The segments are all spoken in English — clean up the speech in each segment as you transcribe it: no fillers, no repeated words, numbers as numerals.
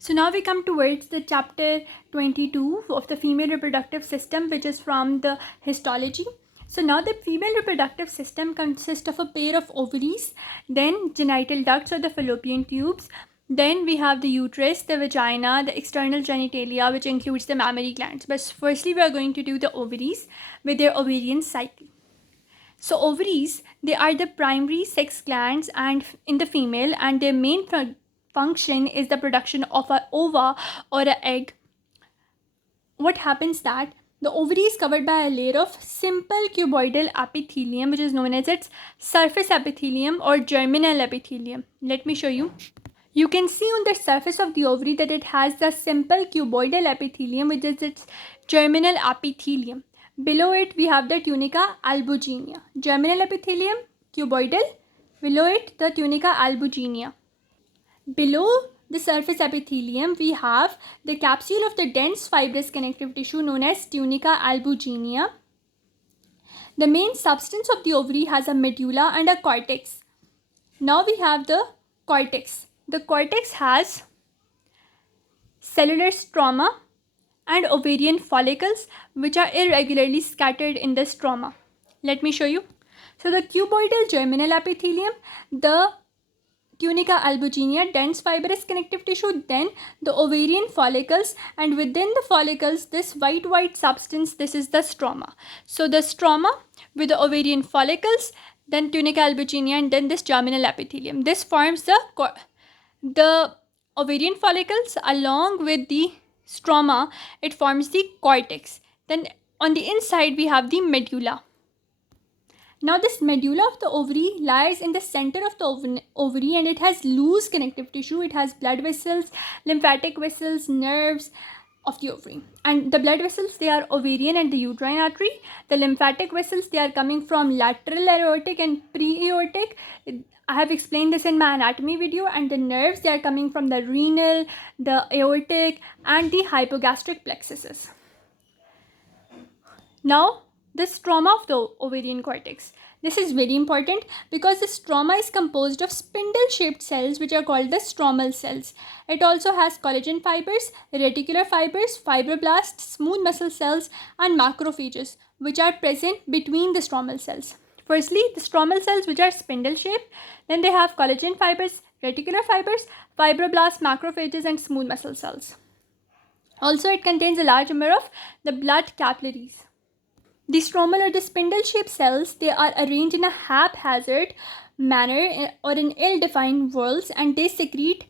So now we come towards the chapter 22 of the female reproductive system, which is from the histology. So now the female reproductive system consists of a pair of ovaries, then genital ducts or the fallopian tubes, then we have the uterus, the vagina, the external genitalia, which includes the mammary glands. But firstly, we are going to do the ovaries with their ovarian cycle. So ovaries, they are the primary sex glands and in the female, and their main function is the production of a ova or an egg. What happens that the ovary is covered by a layer of simple cuboidal epithelium, which is known as its surface epithelium or germinal epithelium. Let me show you. You can see on the surface of the ovary that it has the simple cuboidal epithelium, which is its germinal epithelium. Below it, we have the tunica albuginea. Germinal epithelium, cuboidal. Below it, the tunica albuginea. Below the surface epithelium, we have the capsule of the dense fibrous connective tissue known as tunica albuginea. The main substance of the ovary has a medulla and a cortex. Now we have the cortex. The cortex has cellular stroma and ovarian follicles, which are irregularly scattered in the stroma. Let me show you. So the cuboidal germinal epithelium, the tunica albuginea, dense fibrous connective tissue, then the ovarian follicles, and within the follicles, this white substance, this is the stroma. So the stroma with the ovarian follicles, then tunica albuginea, and then this germinal epithelium. This forms the ovarian follicles along with the stroma. It forms the cortex. Then on the inside, we have the medulla. Now this medulla of the ovary lies in the center of the ovary, and it has loose connective tissue. It has blood vessels, lymphatic vessels, nerves of the ovary. And the blood vessels, they are ovarian and the uterine artery. The lymphatic vessels, they are coming from lateral aortic and pre-aortic. I have explained this in my anatomy video. And the nerves, they are coming from the renal, the aortic, and the hypogastric plexuses. Now, the stroma of the ovarian cortex. This is very important because the stroma is composed of spindle-shaped cells, which are called the stromal cells. It also has collagen fibers, reticular fibers, fibroblasts, smooth muscle cells, and macrophages, which are present between the stromal cells. Firstly, the stromal cells, which are spindle-shaped, then they have collagen fibers, reticular fibers, fibroblasts, macrophages, and smooth muscle cells. Also, it contains a large number of the blood capillaries. The stromal or the spindle-shaped cells, they are arranged in a haphazard manner or in ill-defined whorls, and they secrete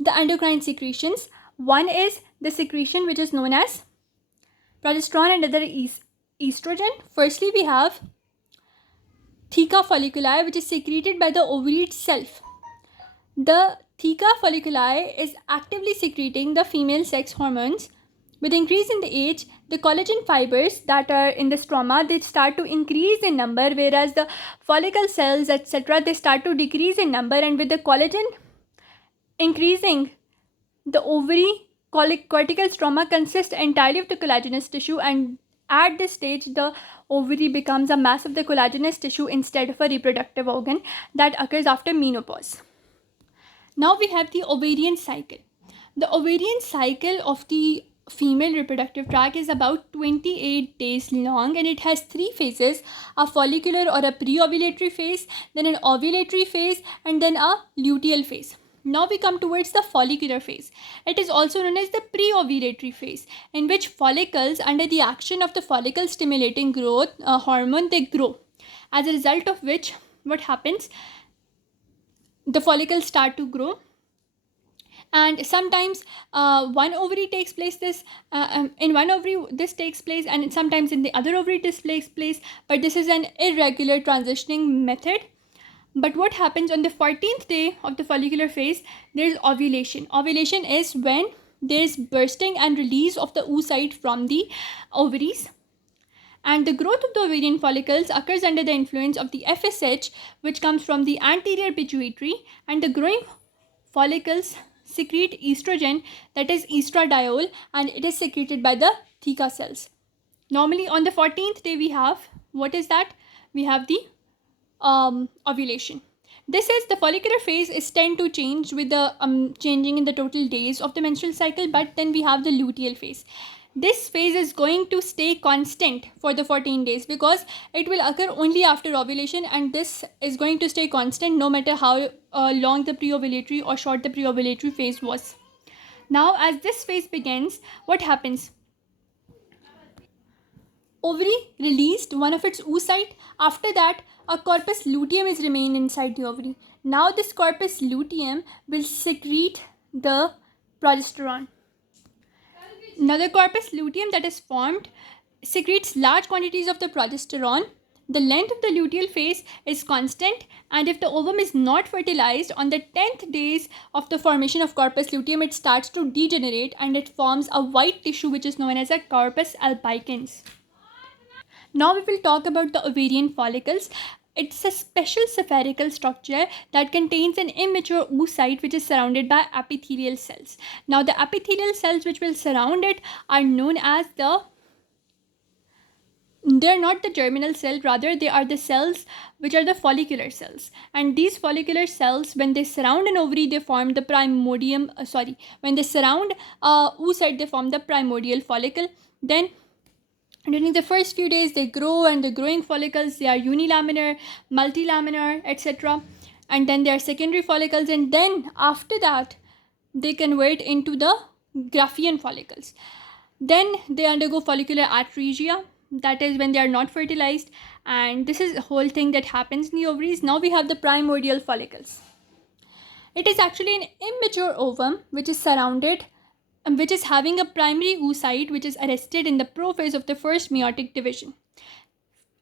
the endocrine secretions. One is the secretion which is known as progesterone and other estrogen. Firstly, we have theca folliculi, which is secreted by the ovary itself. The theca folliculi is actively secreting the female sex hormones. With increase in the age, the collagen fibers that are in the stroma, they start to increase in number, whereas the follicle cells, etc., they start to decrease in number. And with the collagen increasing, the ovary cortical stroma consists entirely of the collagenous tissue, and at this stage, the ovary becomes a mass of the collagenous tissue instead of a reproductive organ that occurs after menopause. Now we have the ovarian cycle. The ovarian cycle of the female reproductive tract is about 28 days long, and it has three phases: a follicular or a pre-ovulatory phase, then an ovulatory phase, and then a luteal phase. Now we come towards the follicular phase. It is also known as the pre-ovulatory phase, in which follicles, under the action of the follicle stimulating growth hormone, they grow. As a result of which, what happens? The follicles start to grow, and sometimes one ovary takes place in one ovary this takes place, and sometimes in the other ovary this takes place, but this is an irregular transitioning method. But what happens on the 14th day of the follicular phase? There is ovulation. Ovulation is when there is bursting and release of the oocyte from the ovaries. And the growth of the ovarian follicles occurs under the influence of the FSH, which comes from the anterior pituitary, and the growing follicles secrete estrogen, that is estradiol, and it is secreted by the theca cells. Normally on the 14th day we have, what is that? We have the ovulation. This is the follicular phase is tend to change with the changing in the total days of the menstrual cycle, but then we have the luteal phase. This phase is going to stay constant for the 14 days because it will occur only after ovulation, and this is going to stay constant no matter how long the pre-ovulatory or short the pre-ovulatory phase was. Now, as this phase begins, what happens? Ovary released one of its oocyte. After that, a corpus luteum is remained inside the ovary. Now this corpus luteum will secrete the progesterone. Now the corpus luteum that is formed secretes large quantities of the progesterone. The length of the luteal phase is constant, and if the ovum is not fertilized on the 10th days of the formation of corpus luteum, it starts to degenerate and it forms a white tissue which is known as a corpus albicans. Now we will talk about the ovarian follicles. It's a special spherical structure that contains an immature oocyte which is surrounded by epithelial cells. Now the epithelial cells which will surround it are known as they're not the germinal cell, rather they are the cells which are the follicular cells. And these follicular cells, when they surround an ovary, they form the primordium, when they surround oocyte, they form the primordial follicle. Then during the first few days, they grow, and the growing follicles, they are unilaminar, multilaminar, etc. And then there are secondary follicles, and then after that, they convert into the Graafian follicles. Then they undergo follicular atresia, that is when they are not fertilized, and this is a whole thing that happens in the ovaries. Now we have the primordial follicles. It is actually an immature ovum which is surrounded which is having a primary oocyte which is arrested in the prophase of the first meiotic division.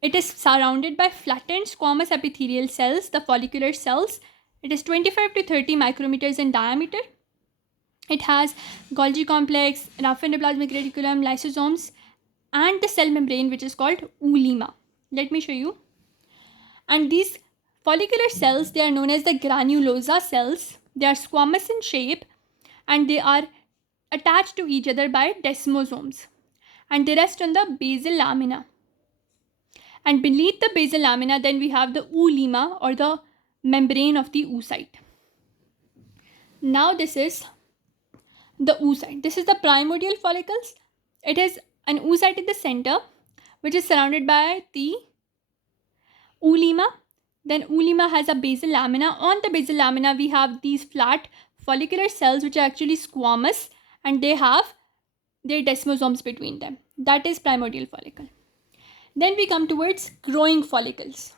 It is surrounded by flattened squamous epithelial cells, the follicular cells. It is 25 to 30 micrometers in diameter. It has Golgi complex, rough endoplasmic reticulum, lysosomes, and the cell membrane which is called oolemma. Let me show you. And these follicular cells, they are known as the granulosa cells. They are squamous in shape, and they are attached to each other by desmosomes, and they rest on the basal lamina. And beneath the basal lamina, then we have the oolemma, or the membrane of the oocyte. Now this is the oocyte. This is the primordial follicles. It is an oocyte in the center which is surrounded by the oolemma. Then oolemma has a basal lamina. On the basal lamina, we have these flat follicular cells which are actually squamous, and they have their desmosomes between them. That is primordial follicle. Then we come towards growing follicles.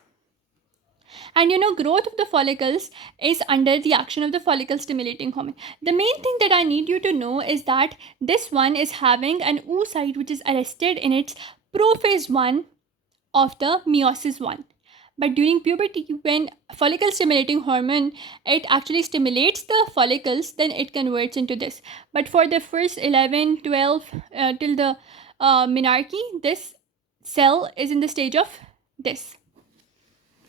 And growth of the follicles is under the action of the follicle stimulating hormone. The main thing that I need you to know is that this one is having an oocyte which is arrested in its prophase 1 of the meiosis 1. But during puberty, when follicle stimulating hormone, it actually stimulates the follicles, then it converts into this. But for the first 11, 12 till the menarche, this cell is in the stage of this.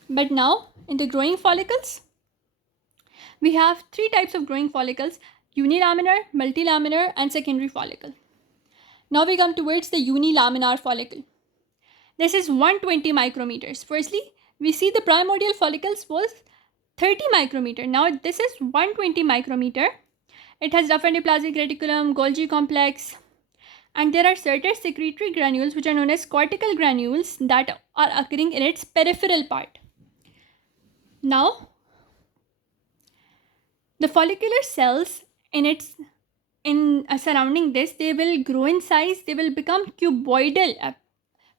But now in the growing follicles, we have 3 types of growing follicles: unilaminar, multilaminar, and secondary follicle. Now we come towards the unilaminar follicle. This is 120 micrometers. Firstly, we see the primordial follicles was 30 micrometer. Now this is 120 micrometer. It has rough endoplasmic reticulum, Golgi complex, and there are certain secretory granules which are known as cortical granules that are occurring in its peripheral part. Now, the follicular cells surrounding this, they will grow in size. They will become cuboidal.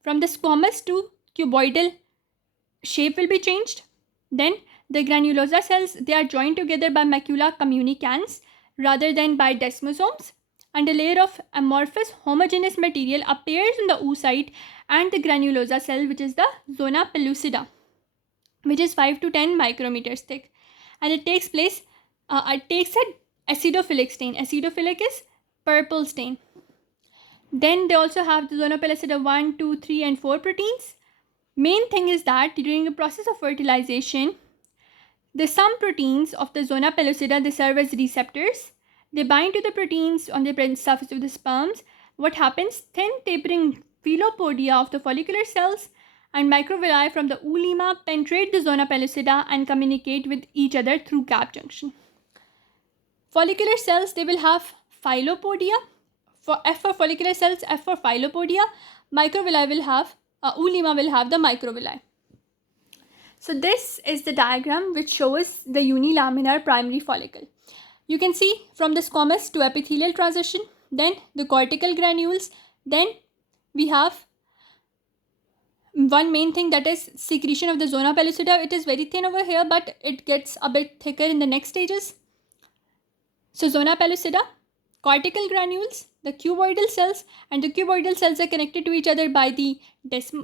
From the squamous to cuboidal shape will be changed. Then the granulosa cells, they are joined together by macula communicans rather than by desmosomes, and a layer of amorphous homogeneous material appears in the oocyte and the granulosa cell, which is the zona pellucida, which is 5 to 10 micrometers thick, and it takes an acidophilic stain. Acidophilic is purple stain. Then they also have the zona pellucida 1, 2, 3, and 4 proteins. Main thing is that during the process of fertilization, the some proteins of the zona pellucida, they serve as receptors. They bind to the proteins on the surface of the sperms. What happens? Thin tapering philopodia of the follicular cells and microvilli from the oolemma penetrate the zona pellucida and communicate with each other through gap junction. Follicular cells, they will have philopodia. For F for follicular cells, F for philopodia. Microvilli will have, oolemma will have the microvilli. So this is the diagram which shows the unilaminar primary follicle. You can see from the squamous to epithelial transition, then the cortical granules, then we have one main thing, that is secretion of the zona pellucida. It is very thin over here, but it gets a bit thicker in the next stages. So zona pellucida, cortical granules, the cuboidal cells, and the cuboidal cells are connected to each other by the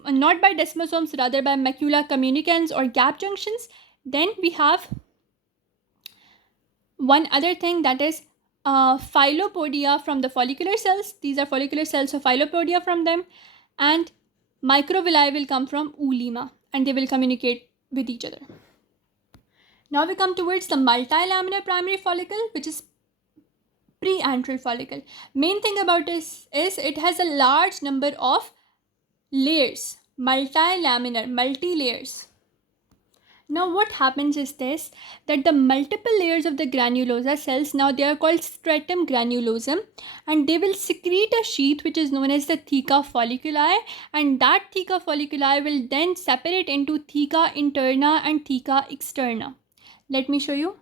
not by desmosomes, rather by macula communicans or gap junctions. Then we have one other thing, that is philopodia from the follicular cells. These are follicular cells, so philopodia from them, and microvilli will come from oolemma and they will communicate with each other. Now we come towards the multilaminar primary follicle, which is preantral follicle. Main thing about this is it has a large number of layers, multilaminar, multi-layers. Now what happens is this, that the multiple layers of the granulosa cells, now they are called stratum granulosum, and they will secrete a sheath which is known as the theca folliculi, and that theca folliculi will then separate into theca interna and theca externa. Let me show you.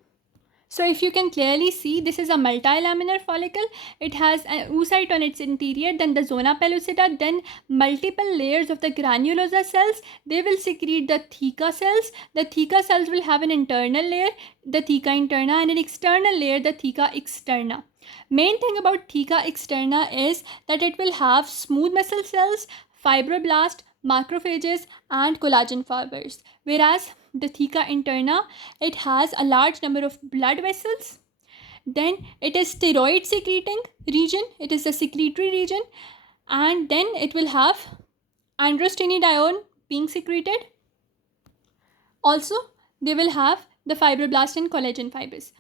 So if you can clearly see, this is a multilaminar follicle. It has an oocyte on its interior, then the zona pellucida, then multiple layers of the granulosa cells. They will secrete the theca cells. The theca cells will have an internal layer, the theca interna, and an external layer, the theca externa. Main thing about theca externa is that it will have smooth muscle cells, fibroblast, macrophages, and collagen fibers. Whereas the theca interna, it has a large number of blood vessels. Then it is steroid secreting region, it is the secretory region, and then it will have androstenedione being secreted. Also, they will have the fibroblast and collagen fibers.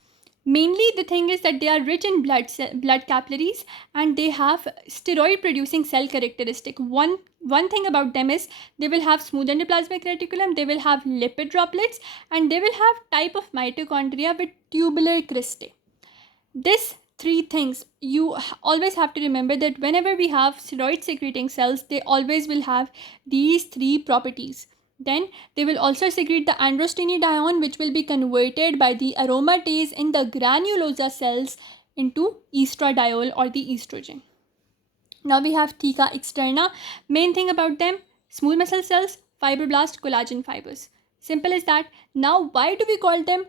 Mainly the thing is that they are rich in blood capillaries, and they have steroid producing cell characteristic. One thing about them is they will have smooth endoplasmic reticulum, they will have lipid droplets, and they will have type of mitochondria with tubular cristae. This three things, you always have to remember that whenever we have steroid secreting cells, they always will have these three properties. Then they will also secrete the androstenedione, which will be converted by the aromatase in the granulosa cells into estradiol or the estrogen. Now we have theca externa. Main thing about them, smooth muscle cells, fibroblast, collagen fibers. Simple as that. Now why do we call them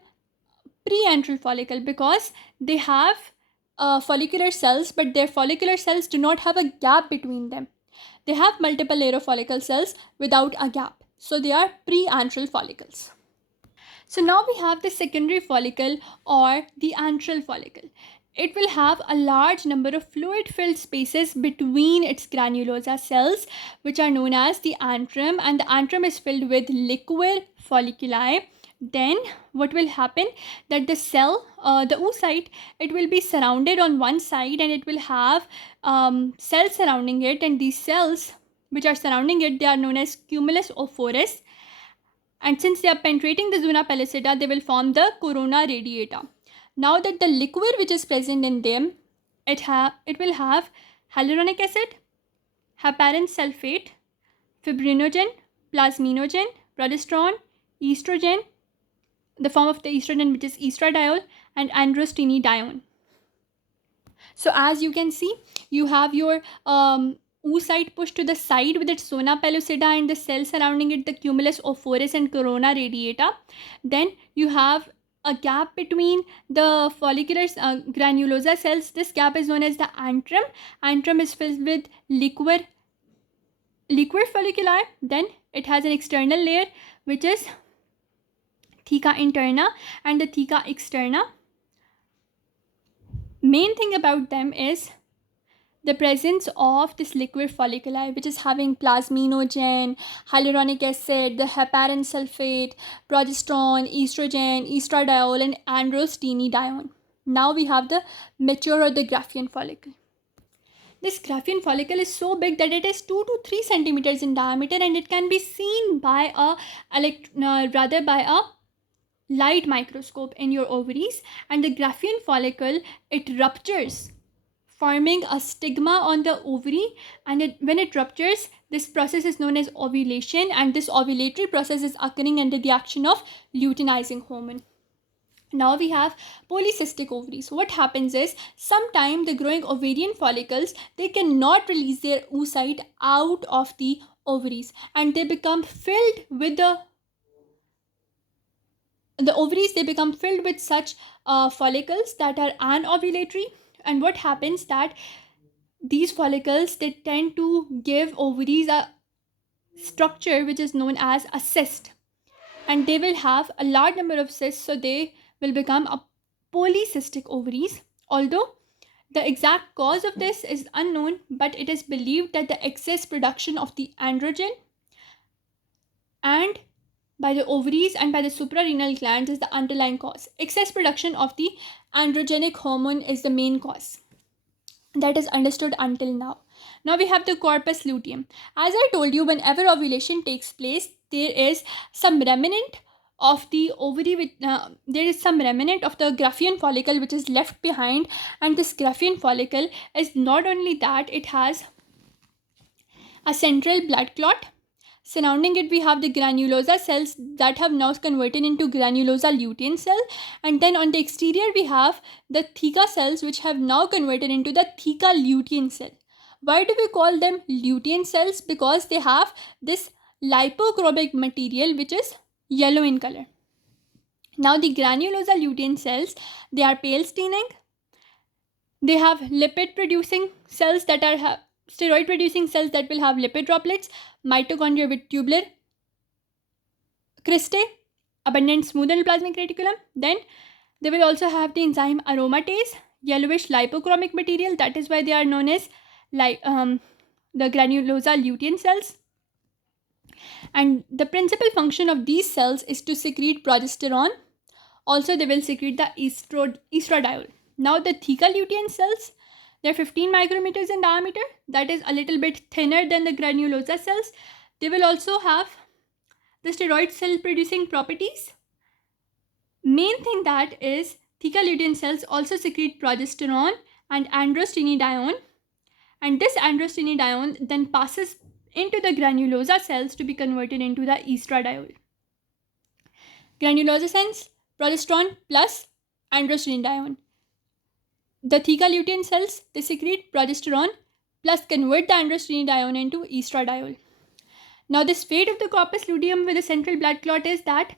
preantral follicle? Because they have follicular cells, but their follicular cells do not have a gap between them. They have multiple layer of follicle cells without a gap. So they are preantral follicles. So now we have the secondary follicle or the antral follicle. It will have a large number of fluid-filled spaces between its granulosa cells, which are known as the antrum, and the antrum is filled with liquid folliculi. Then what will happen, that the cell, the oocyte, it will be surrounded on one side, and it will have cells surrounding it, and these cells which are surrounding it, they are known as cumulus ophorus, and since they are penetrating the zona pellucida, they will form the corona radiata. Now that the liquid which is present in them, it will have hyaluronic acid, heparin sulfate, fibrinogen, plasminogen, progesterone, estrogen, the form of the estrogen which is estradiol, and androstenedione. So as you can see, you have your oocyte pushed to the side with its zona pellucida and the cells surrounding it, the cumulus ophorus and corona radiata. Then you have a gap between the follicular granulosa cells. This gap is known as the antrum. Antrum is filled with liquid folliculi. Then it has an external layer which is theca interna and the theca externa. Main thing about them is the presence of this liquid folliculi, which is having plasminogen, hyaluronic acid, the heparin sulfate, progesterone, estrogen, estradiol, and androstenedione. Now we have the mature or the Graafian follicle. This Graafian follicle is so big that it is 2 to 3 centimeters in diameter, and it can be seen by by a light microscope in your ovaries. And the Graafian follicle, it ruptures, forming a stigma on the ovary, and when it ruptures, this process is known as ovulation, and this ovulatory process is occurring under the action of luteinizing hormone. Now we have polycystic ovaries. What happens is, sometimes the growing ovarian follicles, they cannot release their oocyte out of the ovaries, and they become filled with the ovaries, they become filled with such follicles that are anovulatory. And what happens that these follicles, they tend to give ovaries a structure which is known as a cyst, and they will have a large number of cysts, so they will become a polycystic ovaries. Although the exact cause of this is unknown, but it is believed that the excess production of the androgen and by the ovaries and by the suprarenal glands is the underlying cause. Excess production of the androgenic hormone is the main cause. That is understood until now. Now we have the corpus luteum. As I told you, whenever ovulation takes place, there is some remnant of the ovary there is some remnant of the Graafian follicle which is left behind. And this Graafian follicle is not only that, it has a central blood clot. Surrounding it, we have the granulosa cells that have now converted into granulosa lutein cell. And then on the exterior, we have the theca cells which have now converted into the theca lutein cell. Why do we call them lutein cells? Because they have this lipochromic material which is yellow in color. Now the granulosa lutein cells, they are pale staining. They have lipid producing cells that are steroid producing cells that will have lipid droplets, mitochondria with tubular cristae, abundant smooth endoplasmic reticulum. Then they will also have the enzyme aromatase, yellowish lipochromic material. That is why they are known as the granulosa lutein cells. And the principal function of these cells is to secrete progesterone. Also, they will secrete the estradiol. Now, the theca lutein cells, they're 15 micrometers in diameter. That is a little bit thinner than the granulosa cells. They will also have the steroid cell producing properties. Main thing that is, theca lutein cells also secrete progesterone and androstenedione. And this androstenedione then passes into the granulosa cells to be converted into the estradiol. Granulosa cells, progesterone plus androstenedione. The theca lutein cells, they secrete progesterone plus convert the androstenedione into estradiol. Now, this fate of the corpus luteum with a central blood clot is that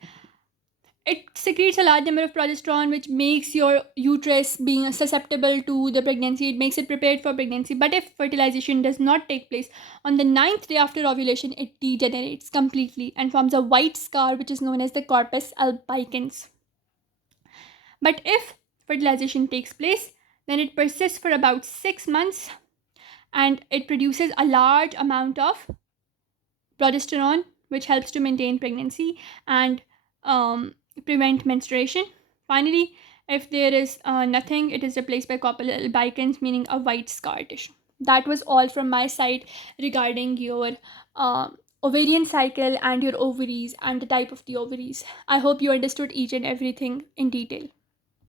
it secretes a large number of progesterone, which makes your uterus being susceptible to the pregnancy. It makes it prepared for pregnancy. But if fertilization does not take place, on the 9th day after ovulation, it degenerates completely and forms a white scar, which is known as the corpus albicans. But if fertilization takes place, then it persists for about 6 months, and it produces a large amount of progesterone, which helps to maintain pregnancy and prevent menstruation. Finally, if there is nothing, it is replaced by corpus albicans, meaning a white scar tissue. That was all from my side regarding your ovarian cycle and your ovaries and the type of the ovaries. I hope you understood each and everything in detail.